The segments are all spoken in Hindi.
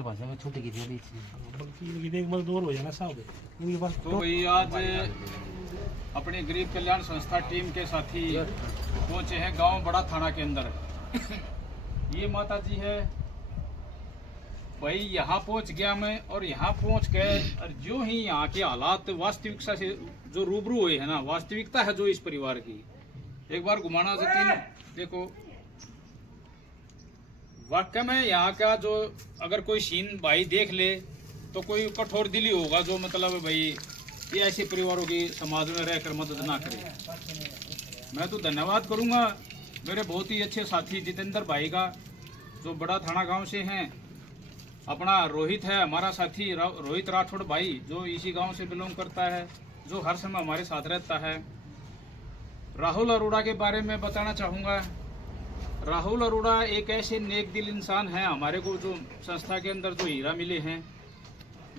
लोकल भाषा में छोटी की बीच में बल्कि एक मजदूर हो जाना साहब उनके पास तो भाई आज अपनी गरीब कल्याण संस्था टीम के साथी पहुंचे हैं गांव बड़ा थाना के अंदर। ये माता जी है भाई, यहाँ पहुंच गया मैं और यहाँ पहुंच गए और जो ही यहाँ के हालात वास्तविकता से जो रूबरू हुए है ना, वास्तविकता है जो इस परिवार की, एक बार घुमाना जतीन देखो। वाकई में यहाँ का जो अगर कोई सीन भाई देख ले तो कोई कठोर दिली होगा जो मतलब भाई ये ऐसे परिवारों की समाज में रहकर मदद ना करे। मैं तो धन्यवाद करूंगा मेरे बहुत ही अच्छे साथी जितेंद्र भाई का, जो बड़ा थाना गांव से हैं। अपना रोहित है हमारा साथी, रोहित राठौड़ भाई, जो इसी गांव से बिलोंग करता है, जो हर समय हमारे साथ रहता है। राहुल अरोड़ा के बारे में बताना चाहूँगा। राहुल अरोड़ा एक ऐसे नेक दिल इंसान हैं हमारे को, जो संस्था के अंदर जो हीरा मिले हैं,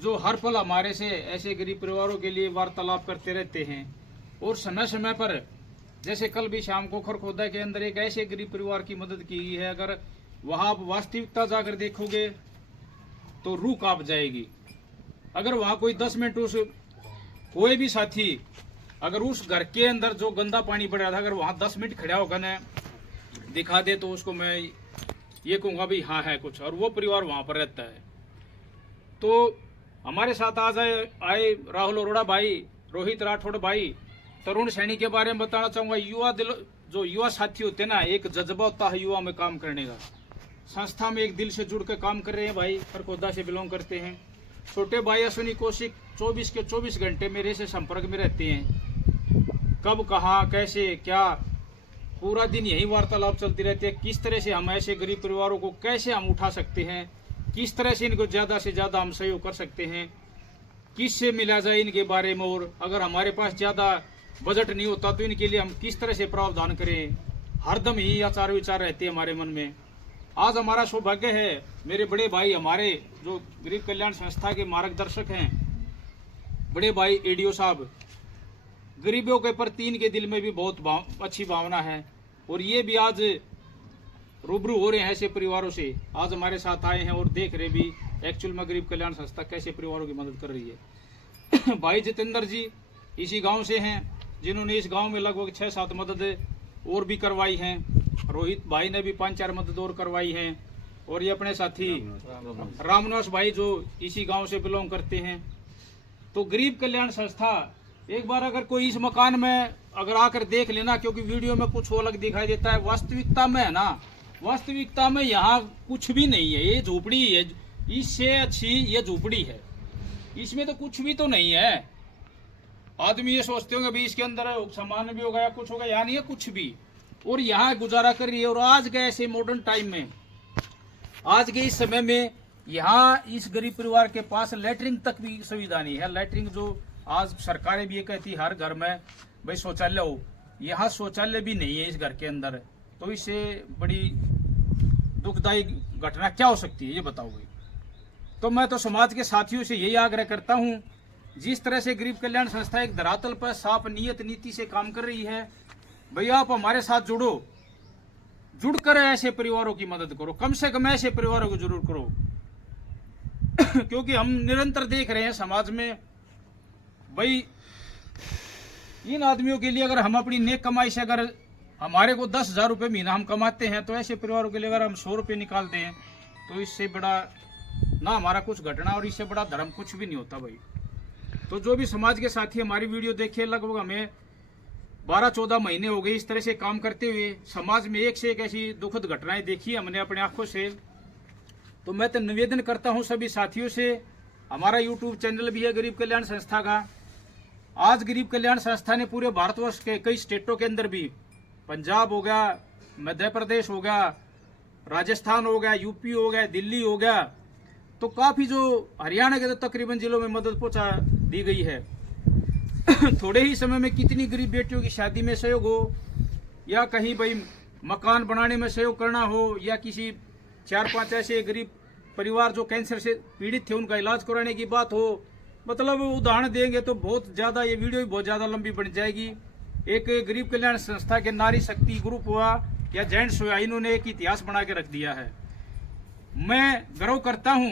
जो हर पल हमारे से ऐसे गरीब परिवारों के लिए वार्तालाप करते रहते हैं। और समय समय पर, जैसे कल भी शाम को खरखोदा के अंदर एक ऐसे गरीब परिवार की मदद की है, अगर वहाँ आप वास्तविकता जाकर देखोगे तो रूह कांप जाएगी। अगर वहाँ कोई 10 मिनट उस कोई भी साथी अगर उस घर के अंदर जो गंदा पानी पड़ रहा था, अगर वहाँ 10 मिनट खड़ा होकर न दिखा दे तो उसको मैं ये कहूँगा भाई हाँ है कुछ, और वो परिवार वहाँ पर रहता है। तो हमारे साथ आज आए राहुल अरोड़ा भाई, रोहित राठौड़ भाई, तरुण सैनी के बारे में बताना चाहूँगा। जो युवा साथी होते हैं ना, एक जज्बा होता है युवा में काम करने का। संस्था में एक दिल से जुड़ कर काम कर रहे हैं भाई, खरखोदा से बिलोंग करते हैं। छोटे भाई अश्विनी कौशिक 24 के 24 घंटे मेरे से संपर्क में रहते हैं। कब कहाँ कैसे क्या पूरा दिन यही वार्तालाप चलती रहती है। किस तरह से हम ऐसे गरीब परिवारों को कैसे हम उठा सकते हैं, किस तरह से इनको ज़्यादा से ज़्यादा हम सहयोग कर सकते हैं, किससे मिला जाए इनके बारे में। और अगर हमारे पास ज़्यादा बजट नहीं होता तो इनके लिए हम किस तरह से प्रावधान करें, हरदम ही आचार विचार रहते हैं हमारे मन में। आज हमारा सौभाग्य है, मेरे बड़े भाई हमारे जो गरीब कल्याण संस्था के मार्गदर्शक हैं, बड़े भाई एडीओ साहब, गरीबों के प्रति इनके दिल में भी बहुत अच्छी भावना है। और ये भी आज रूबरू हो रहे हैं ऐसे परिवारों से, आज हमारे साथ आए हैं और देख रहे भी एक्चुअल में गरीब कल्याण संस्था कैसे परिवारों की मदद कर रही है। भाई जितेंद्र जी इसी गांव से हैं, जिन्होंने इस गांव में लगभग 6-7 मदद और भी करवाई हैं। रोहित भाई ने भी 5-4 मदद और करवाई हैं। और ये अपने साथी रामनिवास भाई जो इसी गांव से बिलोंग करते हैं। तो गरीब कल्याण संस्था, एक बार अगर कोई इस मकान में अगर आकर देख लेना, क्योंकि वीडियो में कुछ अलग दिखाई देता है, वास्तविकता में है ना, वास्तविकता में यहाँ कुछ भी नहीं है। ये झोपड़ी है, इससे अच्छी ये झोपड़ी है, इसमें तो कुछ भी तो नहीं है। आदमी ये सोचते होंगे अभी इसके अंदर सामान भी होगा या कुछ होगा, यहाँ नहीं है कुछ भी। और यहाँ गुजारा कर रही है। और आज के ऐसे मॉडर्न टाइम में, आज के इस समय में, यहाँ इस गरीब परिवार के पास लैटरिन तक भी सुविधा नहीं है। लैटरिन जो आज सरकारें भी ये कहती है हर घर में भाई शौचालय हो, यहाँ शौचालय भी नहीं है इस घर के अंदर। तो इससे बड़ी दुखदायी घटना क्या हो सकती है, ये बताओ भाई। तो मैं तो समाज के साथियों से यही आग्रह करता हूँ, जिस तरह से गरीब कल्याण संस्था एक धरातल पर साफ नियत नीति से काम कर रही है, भैया आप हमारे साथ जुड़ो, जुड़कर ऐसे परिवारों की मदद करो, कम से कम ऐसे परिवारों को जरूर करो। क्योंकि हम निरंतर देख रहे हैं समाज में भाई, इन आदमियों के लिए अगर हम अपनी नेक कमाई से, अगर हमारे को 10,000 रुपये महीना हम कमाते हैं, तो ऐसे परिवारों के लिए अगर हम 100 रुपये निकालते हैं तो इससे बड़ा ना हमारा कुछ घटना और इससे बड़ा धर्म कुछ भी नहीं होता भाई। तो जो भी समाज के साथी हमारी वीडियो देखे, लगभग हमें 12-14 महीने हो गए इस तरह से काम करते हुए। समाज में एक से एक ऐसी दुखद घटनाएं देखी हमने अपने आंखों से। तो मैं तो निवेदन करता हूं सभी साथियों से, हमारा यूट्यूब चैनल भी है गरीब कल्याण संस्था का। आज गरीब कल्याण संस्था ने पूरे भारतवर्ष के कई स्टेटों के अंदर भी, पंजाब हो गया, मध्य प्रदेश हो गया, राजस्थान हो गया, यूपी हो गया, दिल्ली हो गया, तो काफ़ी जो हरियाणा के तो तकरीबन जिलों में मदद पहुंचा दी गई है। थोड़े ही समय में कितनी गरीब बेटियों की शादी में सहयोग हो, या कहीं भाई मकान बनाने में सहयोग करना हो, या किसी 4-5 ऐसे गरीब परिवार जो कैंसर से पीड़ित थे उनका इलाज कराने की बात हो, मतलब उदाहरण देंगे तो बहुत ज़्यादा, ये वीडियो भी बहुत ज़्यादा लंबी बन जाएगी। एक गरीब कल्याण संस्था के नारी शक्ति ग्रुप हुआ या जेंट्स हुआ, इन्होंने एक इतिहास बना के रख दिया है। मैं गर्व करता हूं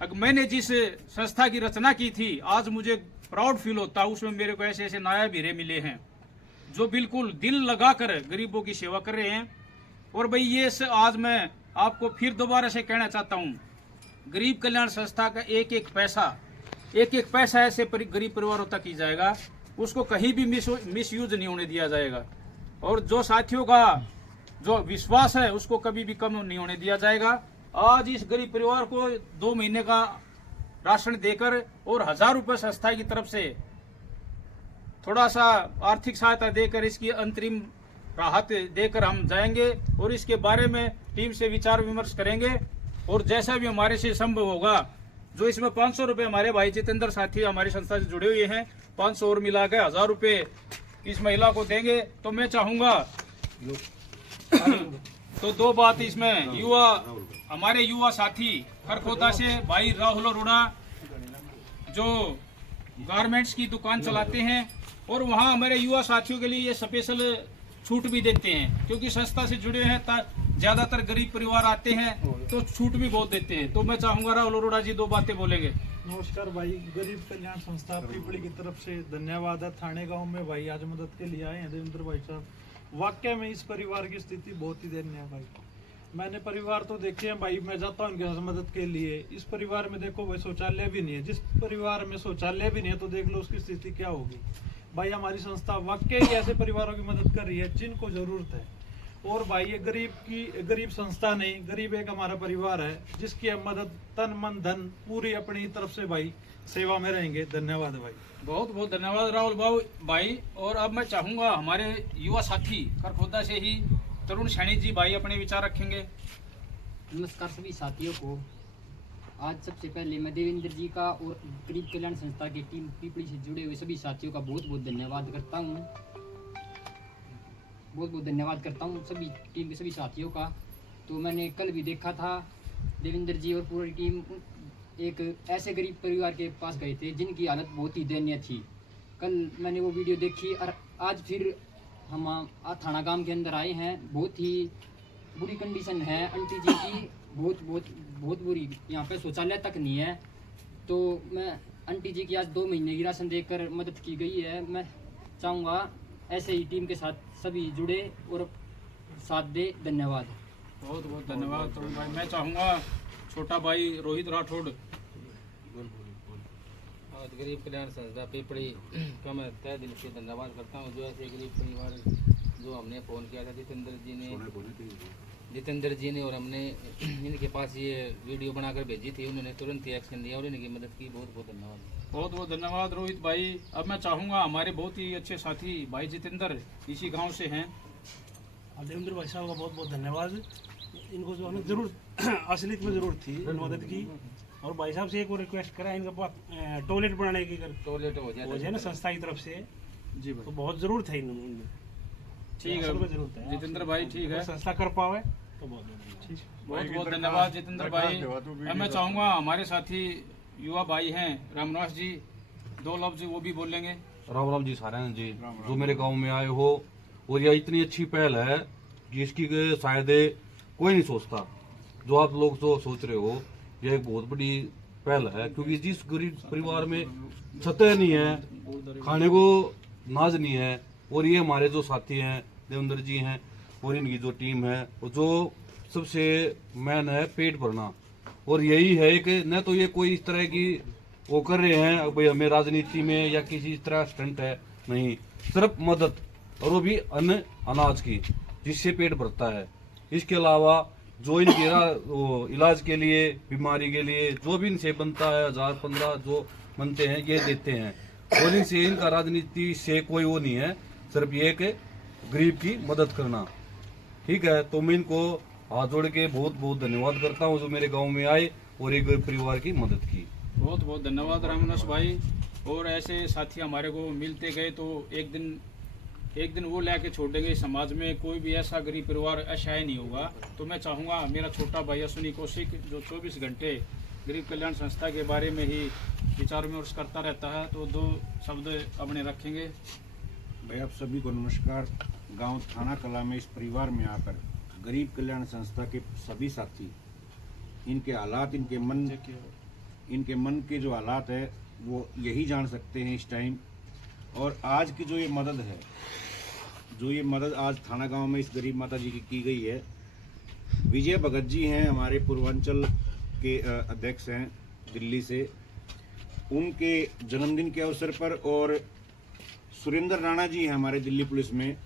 अगर मैंने जिस संस्था की रचना की थी, आज मुझे प्राउड फील होता है। उसमें मेरे को ऐसे ऐसे नायाब हीरे मिले हैं जो बिल्कुल दिल लगाकर गरीबों की सेवा कर रहे हैं। और भाई ये आज मैं आपको फिर दोबारा से कहना चाहता हूँ, गरीब कल्याण संस्था का एक एक पैसा ऐसे गरीब परिवारों तक ही जाएगा, उसको कहीं भी मिसयूज नहीं होने दिया जाएगा। और जो साथियों का जो विश्वास है उसको कभी भी कम नहीं होने दिया जाएगा। आज इस गरीब परिवार को 2 महीने का राशन देकर और 1000 रुपये संस्था की तरफ से थोड़ा सा आर्थिक सहायता देकर इसकी अंतरिम राहत देकर हम जाएंगे और इसके बारे में टीम से विचार विमर्श करेंगे। और जैसा भी हमारे से संभव होगा, जो इसमें 500 रुपये हमारे भाई जितेंद्र साथी हमारी संस्था से जुड़े हुए हैं, 500 और मिला के 1000 रुपये इस महिला को देंगे। तो मैं चाहूँगा तो 2 बात इसमें, हमारे युवा साथी खरखोदा से भाई राहुल अरोड़ा जो गारमेंट्स की दुकान चलाते हैं, और वहाँ हमारे युवा साथियों के लिए ये स्पेशल छूट भी देते हैं, क्योंकि संस्था से जुड़े हैं ज्यादातर गरीब परिवार आते हैं तो छूट भी बहुत देते हैं। तो मैं चाहूंगा राहुल अरोड़ा जी 2 बातें बोलेंगे। नमस्कार भाई, गरीब कल्याण संस्था पीपली की तरफ से धन्यवाद है। थाने गांव में भाई आज मदद के लिए आए हैं देवेंद्र भाई साहब। वाकई में इस परिवार की स्थिति बहुत ही दयनीय है भाई। मैंने परिवार तो देखे हैं भाई, मैं जाता हूँ इनके साथ मदद के लिए। इस परिवार में देखो भाई शौचालय भी नहीं है, जिस परिवार में शौचालय भी नहीं है तो देख लो उसकी स्थिति क्या होगी भाई। हमारी संस्था वाकई ऐसे परिवारों की मदद कर रही है जिनको जरूरत है। और भाई ये गरीब संस्था नहीं, गरीब एक हमारा परिवार है जिसकी हम मदद तन मन धन पूरी अपनी तरफ से भाई सेवा में रहेंगे। धन्यवाद भाई, बहुत बहुत धन्यवाद राहुल भाई। और अब मैं चाहूंगा हमारे युवा साथी खरखोदा से ही तरुण सैनी जी भाई अपने विचार रखेंगे। नमस्कार सभी साथियों को। आज सबसे पहले मैं देवेंद्र जी का और गरीब कल्याण संस्था की टीम पीपली से जुड़े हुए सभी साथियों का बहुत बहुत धन्यवाद करता हूँ। सभी टीम के सभी साथियों का। तो मैंने कल भी देखा था, देवेंद्र जी और पूरी टीम एक ऐसे गरीब परिवार के पास गए थे जिनकी हालत बहुत ही दयनीय थी। कल मैंने वो वीडियो देखी और आज फिर हम थाना गांव के अंदर आए हैं। बहुत ही बुरी कंडीशन है आंटी जी की, बहुत बुरी। यहाँ पे शौचालय तक नहीं है। तो मैं आंटी जी की आज 2 महीने की राशन देकर मदद की गई है। मैं चाहूँगा ऐसे ही टीम के साथ सभी जुड़े और साथ दे। धन्यवाद, बहुत बहुत धन्यवाद तरुण भाई। मैं चाहूँगा छोटा भाई रोहित राठौड़। आज गरीब कल्याण संस्था पीपड़ी का मैं तहे दिल से धन्यवाद करता हूँ। जो ऐसे गरीब परिवार जो हमने फ़ोन किया था जितेंद्र जी ने और हमने इनके पास ये वीडियो बनाकर भेजी थी, उन्होंने तुरंत ही एक्शन लिया और इनकी मदद की। बहुत बहुत धन्यवाद, बहुत बहुत धन्यवाद रोहित भाई। अब मैं चाहूँगा हमारे बहुत ही अच्छे साथी भाई जितेंद्र इसी गांव से हैं। देवेंद्र भाई साहब का बहुत बहुत धन्यवाद। इनको जो हमें जरूर असलियत में ज़रूरत थी मदद की। और भाई साहब से एक और रिक्वेस्ट करा, इनके पास टॉयलेट बनाने की टॉयलेट हो जाए ना संस्था की तरफ से जी तो बहुत ज़रूरत है इनमें। ठीक है जरूरत है जितेंद्र भाई, ठीक है, संस्था कर पावे तो बहुत बहुत धन्यवाद जितेंद्र भाई। अब मैं चाहूँगा हमारे साथी युवा भाई हैं रामनिवास जी 2 लफ्ज वो भी बोलेंगे। राम राम जी सारे जी जो मेरे गांव में आए हो। और यह इतनी अच्छी पहल है जिसकी शायद कोई नहीं सोचता। जो आप लोग जो सोच रहे हो यह एक बहुत बड़ी पहल है, क्योंकि जिस गरीब परिवार में छतें नहीं है, खाने को नाज नहीं है, और ये हमारे जो साथी हैं देवेंद्र जी हैं और इनकी जो टीम है, और जो सबसे मेन है पेट भरना। और यही है कि न तो ये कोई इस तरह की वो कर रहे हैं भाई हमें राजनीति में या किसी इस तरह स्टंट है, नहीं, सिर्फ मदद, और वो भी अन्न अनाज की जिससे पेट भरता है। इसके अलावा जो इनके इलाज के लिए, बीमारी के लिए जो भी इनसे बनता है 1000-15 जो बनते हैं ये देते हैं। और इनसे इनका राजनीति से कोई वो नहीं है, सिर्फ ये कि गरीब की मदद करना। ठीक है, तो मैं इनको हाथ जोड़ के बहुत बहुत धन्यवाद करता हूँ जो मेरे गांव में आए और एक गरीब परिवार की मदद की। बहुत बहुत धन्यवाद रामनिवास भाई। और ऐसे साथी हमारे को मिलते गए तो एक दिन वो लेके छोड़ेंगे। समाज में कोई भी ऐसा गरीब परिवार असहाय नहीं होगा। तो मैं चाहूँगा मेरा छोटा भाई अश्विनी कौशिक जो 24 घंटे गरीब कल्याण संस्था के बारे में ही विचार विमर्श करता रहता है, तो 2 शब्द अपने रखेंगे। भाई आप सभी को नमस्कार। गांव थाना कला में इस परिवार में आकर गरीब कल्याण संस्था के सभी साथी, इनके हालात, इनके मन इनके मन के जो हालात है वो यही जान सकते हैं इस टाइम। और आज की जो ये मदद है, जो ये मदद आज थाना गांव में इस गरीब माता जी की गई है, विजय भगत जी हैं हमारे पूर्वांचल के अध्यक्ष हैं दिल्ली से, उनके जन्मदिन के अवसर पर, और सुरेंद्र राणा जी हैं हमारे दिल्ली पुलिस में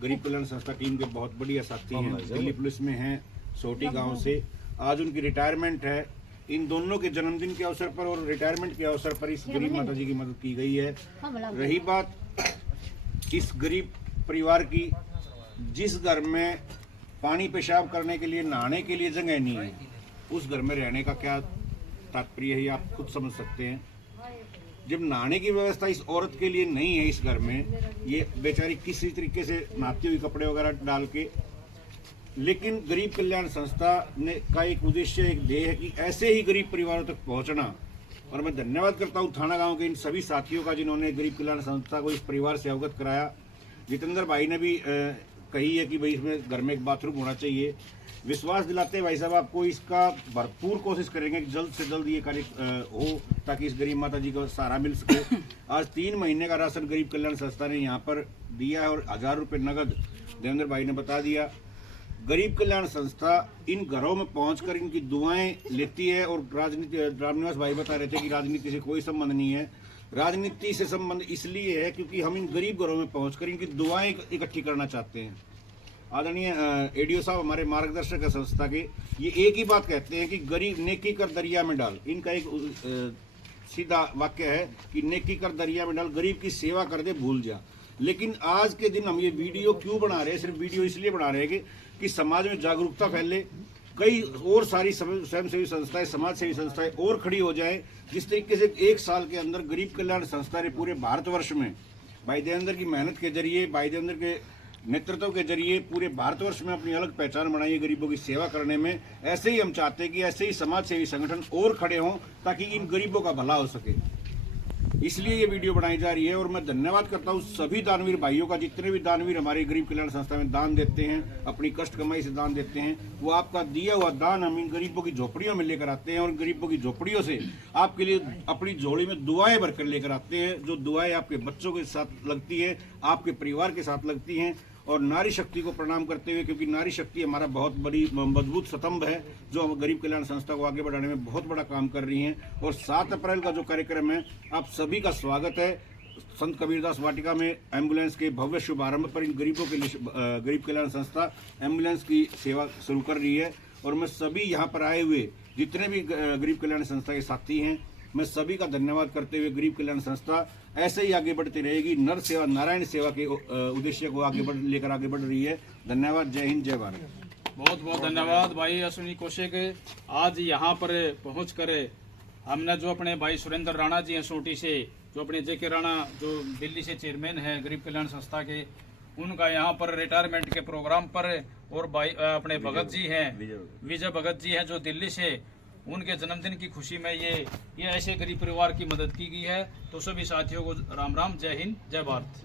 गरीब कल्याण संस्था टीम के बहुत बढ़िया साथी हैं, दिल्ली पुलिस में हैं सोटी गांव से। आज उनकी रिटायरमेंट है। इन दोनों के जन्मदिन के अवसर पर और रिटायरमेंट के अवसर पर इस गरीब माता जी की मदद की गई है। रही बात इस गरीब परिवार की, जिस घर में पानी पेशाब करने के लिए, नहाने के लिए जगह नहीं है, उस घर में रहने का क्या तात्पर्य है आप खुद समझ सकते हैं। जब नहाने की व्यवस्था इस औरत के लिए नहीं है इस घर में, ये बेचारी किसी तरीके से नहाती हुई कपड़े वगैरह डाल के, लेकिन गरीब कल्याण संस्था ने का एक उद्देश्य, एक ध्येय है कि ऐसे ही गरीब परिवारों तक पहुंचना। और मैं धन्यवाद करता हूं थाना गांव के इन सभी साथियों का जिन्होंने गरीब कल्याण संस्था को इस परिवार से अवगत कराया। जितेंद्र भाई ने भी कही है कि भाई इसमें घर में एक बाथरूम होना चाहिए। विश्वास दिलाते भाई साहब आपको, इसका भरपूर कोशिश करेंगे कि जल्द से जल्द ये कार्य हो ताकि इस गरीब माता जी को सहारा मिल सके। आज 3 महीने का राशन गरीब कल्याण संस्था ने यहाँ पर दिया है और 1000 रुपये नगद देवेंद्र भाई ने बता दिया। गरीब कल्याण संस्था इन घरों में पहुंचकर इनकी दुआएं लेती है। और राजनीति, रामनिवास भाई बता रहे थे कि राजनीति से कोई संबंध नहीं है। राजनीति से संबंध इसलिए है क्योंकि हम इन गरीब घरों में पहुंचकर इनकी दुआएं इकट्ठी करना चाहते हैं। आदरणीय एडीओ साहब हमारे मार्गदर्शक है संस्था के, ये एक ही बात कहते हैं कि गरीब नेकी कर दरिया में डाल। इनका एक सीधा वाक्य है कि नेकी कर दरिया में डाल, गरीब की सेवा कर दे भूल जा। लेकिन आज के दिन हम ये वीडियो क्यों बना रहे हैं? सिर्फ वीडियो इसलिए बना रहे हैं कि समाज में जागरूकता फैले, कई और सारी स्वयंसेवी संस्थाएं, समाज सेवी संस्थाएं और खड़ी हो जाए। जिस तरीके से 1 साल के अंदर गरीब कल्याण संस्था ने पूरे भारतवर्ष में भाई देवेंद्र की मेहनत के जरिए, भाई देवेंद्र के नेतृत्व के जरिए पूरे भारतवर्ष में अपनी अलग पहचान बनाई है गरीबों की सेवा करने में। ऐसे ही हम चाहते हैं कि ऐसे ही समाज सेवी संगठन और खड़े हों ताकि इन गरीबों का भला हो सके। इसलिए ये वीडियो बनाई जा रही है। और मैं धन्यवाद करता हूँ सभी दानवीर भाइयों का, जितने भी दानवीर हमारे गरीब कल्याण संस्था में दान देते हैं, अपनी कष्ट कमाई से दान देते हैं। वो आपका दिया हुआ दान हम इन गरीबों की झोपड़ियों में लेकर आते हैं और गरीबों की झोपड़ियों से आपके लिए अपनी झोली में दुआएं भरकर लेकर आते हैं। जो दुआएं आपके बच्चों के साथ लगती है, आपके परिवार के साथ लगती हैं। और नारी शक्ति को प्रणाम करते हुए, क्योंकि नारी शक्ति हमारा बहुत बड़ी मजबूत स्तंभ है जो हम गरीब कल्याण संस्था को आगे बढ़ाने में बहुत बड़ा काम कर रही हैं। और 7 अप्रैल का जो कार्यक्रम है, आप सभी का स्वागत है। संत कबीरदास वाटिका में एम्बुलेंस के भव्य शुभारंभ पर इन गरीबों के लिए गरीब कल्याण संस्था एम्बुलेंस की सेवा शुरू कर रही है। और मैं सभी यहाँ पर आए हुए जितने भी गरीब कल्याण संस्था के साथी हैं, मैं सभी का धन्यवाद करते हुए गरीब कल्याण संस्था ऐसे ही आगे बढ़ती रहेगी। नर सेवा नारायण सेवा के उद्देश्य को लेकर आगे बढ़ रही है। धन्यवाद। जय हिंद, जय भारत। बहुत बहुत धन्यवाद भाई अश्विनी कौशिक। आज यहाँ पर पहुँच कर हमने जो अपने भाई सुरेंद्र राणा जी हैं सोटी से, जो अपने जेके राणा जो दिल्ली से चेयरमैन हैं गरीब कल्याण संस्था के, उनका यहाँ पर रिटायरमेंट के प्रोग्राम पर, और भाई अपने भगत जी हैं, विजय भगत जी हैं जो दिल्ली से, उनके जन्मदिन की खुशी में ये ऐसे गरीब परिवार की मदद की गई है। तो सभी साथियों को राम राम, जय हिंद, जय भारत।